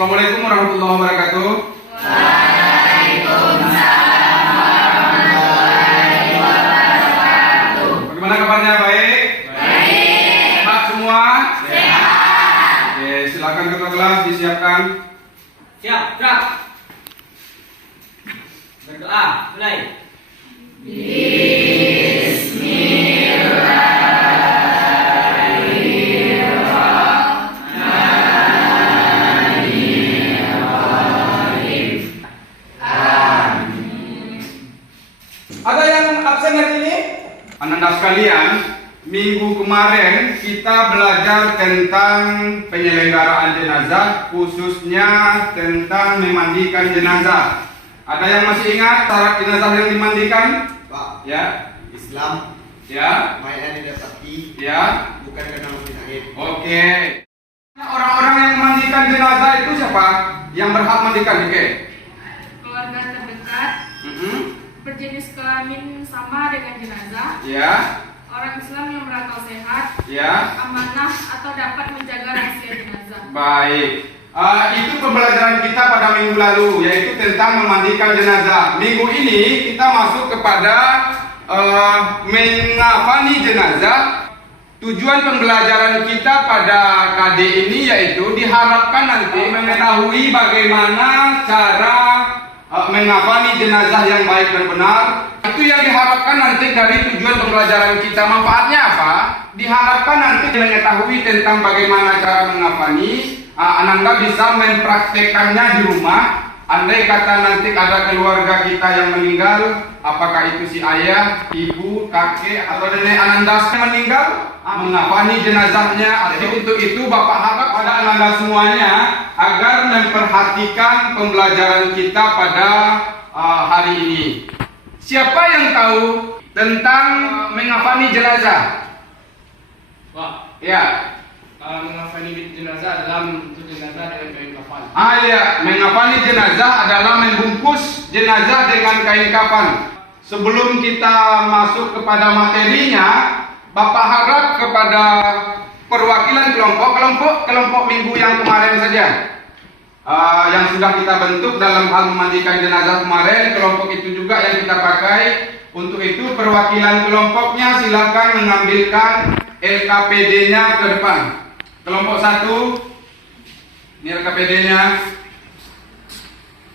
Assalamualaikum warahmatullahi wabarakatuh. Waalaikumsalam warahmatullahi wabarakatuh. Bagaimana kabarnya? Baik? Baik. Sehat semua? Sehat. Oke, silakan ketua kelas disiapkan. Siap, gerak. Berdoa, mulai. Ada yang absen hari ini? Anak-anak sekalian, minggu kemarin kita belajar tentang penyelenggaraan jenazah, khususnya tentang memandikan jenazah. Ada yang masih ingat syarat jenazah yang dimandikan? Pak, Ya, Islam ya, mayat didapati ya. bukan karena masih haid. Oke. Orang-orang yang memandikan jenazah itu siapa? Yang berhak mandikan, oke? Keluarga terdekat, berjenis kelamin sama dengan jenazah, Ya, orang Islam yang berakal sehat, ya. amanah atau dapat menjaga rahasia jenazah. Baik. Itu pembelajaran kita pada minggu lalu, yaitu tentang memandikan jenazah. Minggu ini kita masuk kepada mengafani jenazah. Tujuan pembelajaran kita pada KD ini yaitu diharapkan nanti mengetahui bagaimana cara mengafani jenazah yang baik dan benar. Itu yang diharapkan nanti dari tujuan pembelajaran kita. Manfaatnya apa? Diharapkan nanti mengetahui tentang bagaimana cara mengafani. Ananda bisa mempraktekannya di rumah. Andai kata nanti ada keluarga kita yang meninggal, apakah itu si ayah, ibu, kakek, atau nenek Ananda yang meninggal, mengafani jenazahnya. Arti untuk itu Bapak harap pada Ananda semuanya agar memperhatikan pembelajaran kita pada hari ini. Siapa yang tahu tentang mengafani jenazah? Wah, Ya. mengafani jenazah adalah untuk jenazah dengan kain kafan. Ya, mengafani jenazah adalah membungkus jenazah dengan kain kafan. Sebelum kita masuk kepada materinya, Bapak harap kepada perwakilan kelompok minggu yang kemarin saja, yang sudah kita bentuk dalam hal memandikan jenazah kemarin, kelompok itu juga yang kita pakai. Untuk itu perwakilan kelompoknya silakan mengambilkan LKPD-nya ke depan. Kelompok 1, ini LKPD-nya.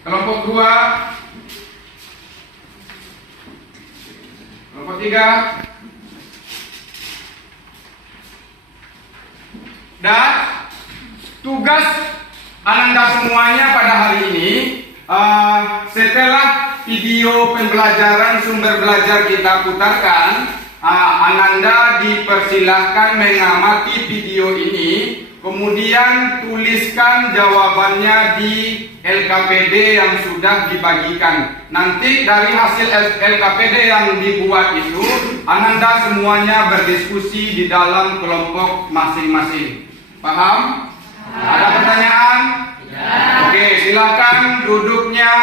Kelompok 2, kelompok 3, dan tugas Ananda semuanya pada hari ini, setelah video pembelajaran sumber belajar kita putarkan, Ananda dipersilahkan mengamati video ini, kemudian tuliskan jawabannya di LKPD yang sudah dibagikan. Nanti dari hasil LKPD yang dibuat itu, Ananda semuanya berdiskusi di dalam kelompok masing-masing. Paham? Ada pertanyaan? Oke, silakan duduknya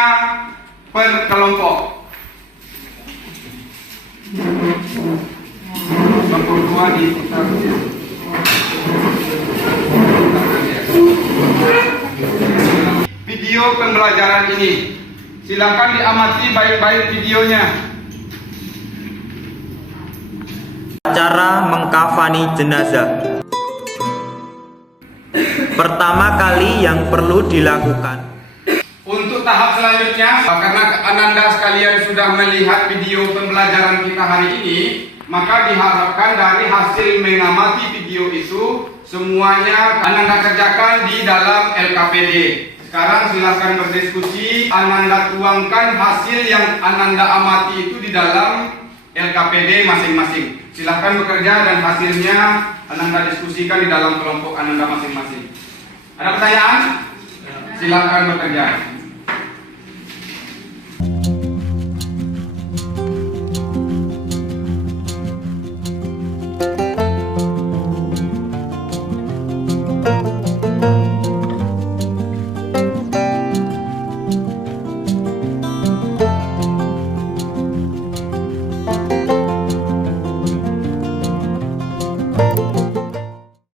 per kelompok. Kelompok 2 diputar. Video pembelajaran ini, silakan diamati baik-baik videonya. Cara mengkafani jenazah. Pertama kali yang perlu dilakukan. Untuk tahap selanjutnya, karena Ananda sekalian sudah melihat video pembelajaran kita hari ini, maka diharapkan dari hasil mengamati video itu, semuanya Ananda kerjakan di dalam LKPD. Sekarang silakan berdiskusi, Ananda tuangkan hasil yang Ananda amati itu di dalam LKPD masing-masing. Silakan bekerja dan hasilnya Ananda diskusikan di dalam kelompok Ananda masing-masing. Ada pertanyaan? Silakan bekerja.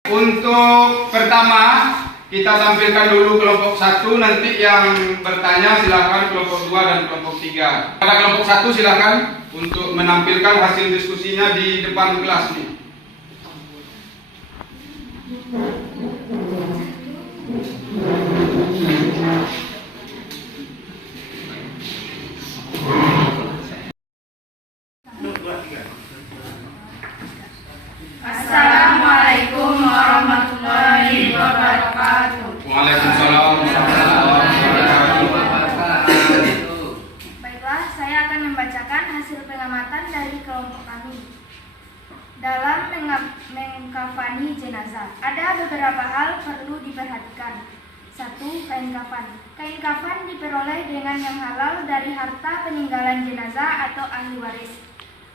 Untuk pertama, kita tampilkan dulu kelompok 1, nanti yang bertanya silakan kelompok 2 dan kelompok 3. Pada kelompok 1 silakan untuk menampilkan hasil diskusinya di depan kelas nih. Assalamualaikum warahmatullahi wabarakatuh. Waalaikumsalam warahmatullahi wabarakatuh. Baiklah, saya akan membacakan hasil pengamatan dari kelompok kami. Dalam mengkafani jenazah, ada beberapa hal perlu diperhatikan. 1. Kain kafan. Kain kafan diperoleh dengan yang halal dari harta peninggalan jenazah atau ahli waris,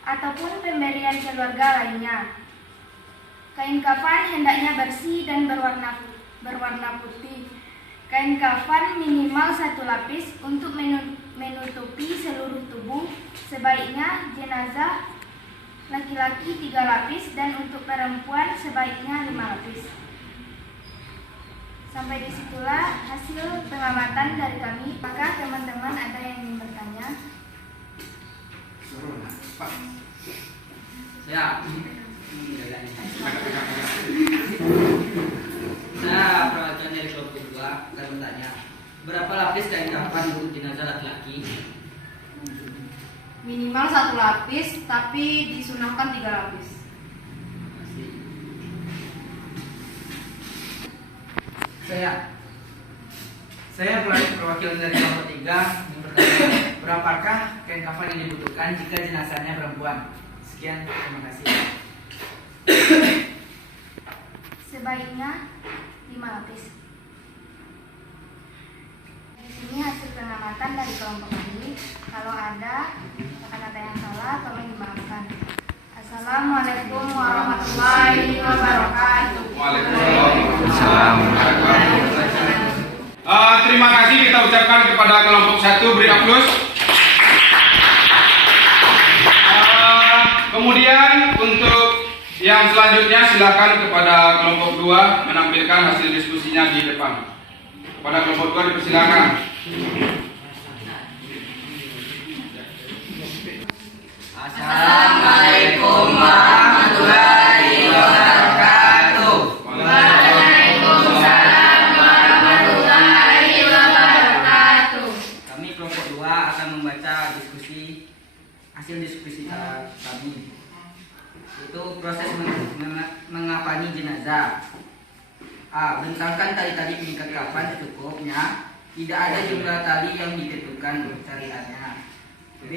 ataupun pemberian keluarga lainnya. Kain kafan hendaknya bersih dan berwarna putih. Kain kafan minimal 1 lapis untuk menutupi seluruh tubuh. Sebaiknya jenazah laki-laki 3 lapis dan untuk perempuan sebaiknya 5 lapis. Sampai disitulah hasil pengamatan dari kami. Apakah teman-teman ada yang ingin bertanya? Ya. Nah, perwakilan dari kelompok 2 akan bertanya, berapa lapis kain kafan untuk jenazah laki-laki? Minimal 1 lapis, tapi disunahkan 3 lapis. Saya perwakilan dari kelompok 3 yang bertanya, berapakah kain kafan yang dibutuhkan jika jenazahnya perempuan? Sekian, terima kasih. Sebaiknya 5 lapis. Di sini hasil pengamatan dari kelompok kami. Kalau ada kata-kata yang salah, tolong dimaafkan. Assalamualaikum warahmatullahi wabarakatuh. Waalaikumsalam warahmatullahi wabarakatuh. Terima kasih kita ucapkan kepada kelompok 1, beri aplaus. Kemudian untuk yang selanjutnya silakan kepada kelompok 2 menampilkan hasil diskusinya di depan. Kepada kelompok 2 dipersilakan. Assalamualaikum warahmatullahi wabarakatuh. Waalaikumsalam warahmatullahi wabarakatuh. Kami kelompok 2 akan membaca hasil diskusi kami. Itu proses mengafani jenazah. A. Bentangkan tali-tali pengikat kafan secukupnya. Tidak ada jumlah tali yang ditentukan syariatnya. B.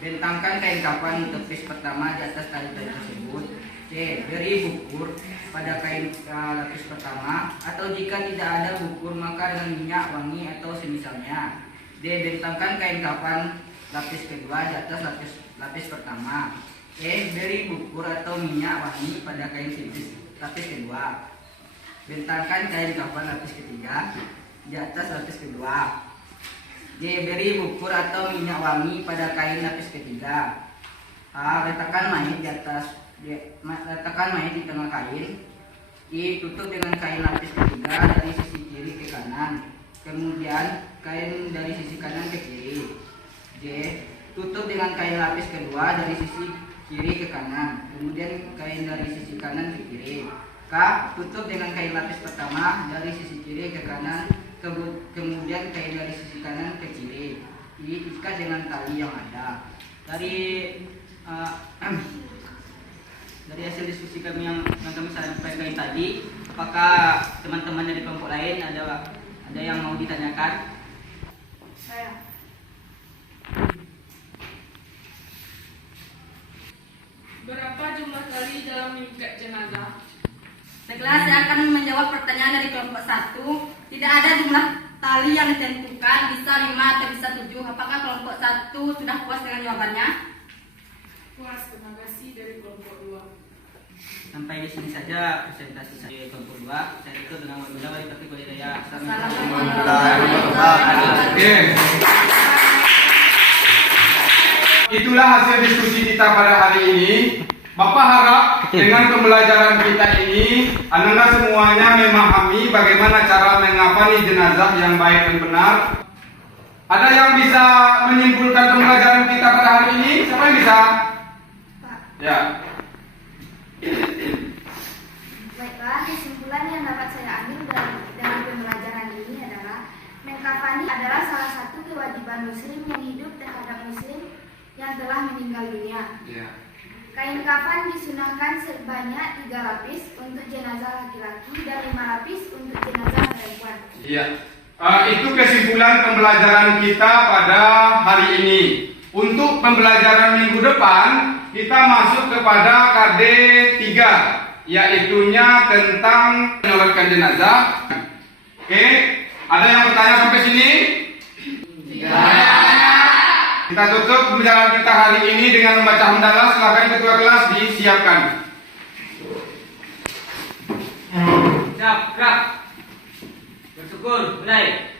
Bentangkan kain kafan tepis pertama di atas tali-tali tersebut. C. Beri bukur pada kain lapis pertama, atau jika tidak ada bukur maka dengan minyak wangi atau semisalnya. D. Bentangkan kain kafan lapis kedua di atas lapis pertama. E. Beri bukur atau minyak wangi pada kain lapis kedua. Bentangkan kain kafan lapis ketiga di atas lapis kedua. J. Beri bukur atau minyak wangi pada kain lapis ketiga. A. Letakkan mayat di tengah kain. I. Tutup dengan kain lapis ketiga dari sisi kiri ke kanan. Kemudian kain dari sisi kanan ke kiri. J. Tutup dengan kain lapis kedua dari sisi kiri ke kanan. Kemudian kain dari sisi kanan ke kiri. K. Tutup dengan kain lapis pertama dari sisi kiri ke kanan. Kemudian kain dari sisi kanan ke kiri. I. Ikat dengan tali yang ada. Dari hasil diskusi kami yang kami sampaikan tadi, apakah teman-teman dari kelompok lain ada yang mau ditanyakan? Saya. Berapa jumlah tali dalam mengikat jenazah? Baiklah, saya akan menjawab pertanyaan dari kelompok 1. Tidak ada jumlah tali yang ditentukan, bisa 5 atau bisa 7. Apakah kelompok 1 sudah puas dengan jawabannya? Puas, terima kasih dari kelompok 2. Sampai di sini saja presentasi saya kelompok 2. Saya itu dengan wabillahi wal taufiq wal hidayah. Oke. Itulah hasil diskusi kita pada hari ini. Bapak harap dengan pembelajaran kita ini, anak-anak semuanya memahami bagaimana cara mengafani jenazah yang baik dan benar. Ada yang bisa menyimpulkan pembelajaran kita pada hari ini? Siapa yang bisa? Ya. Baiklah, kesimpulan yang dapat saya ambil dari pembelajaran ini adalah mengkafani adalah salah satu kewajiban muslim yang hidup terhadap muslim yang telah meninggal dunia. Ya. Kain kafan disunahkan sebanyak 3 lapis untuk jenazah laki-laki dan 5 lapis untuk jenazah perempuan. Iya. Itu kesimpulan pembelajaran kita pada hari ini. Untuk pembelajaran minggu depan, kita masuk kepada KD 3, yaitunya tentang menyolatkan jenazah. Oke, ada yang bertanya sampai sini? Kita tutup pembelajaran kita hari ini dengan membaca hamdalah. Silakan ketua kelas disiapkan. Siap, gerak. Bersyukur, mulai.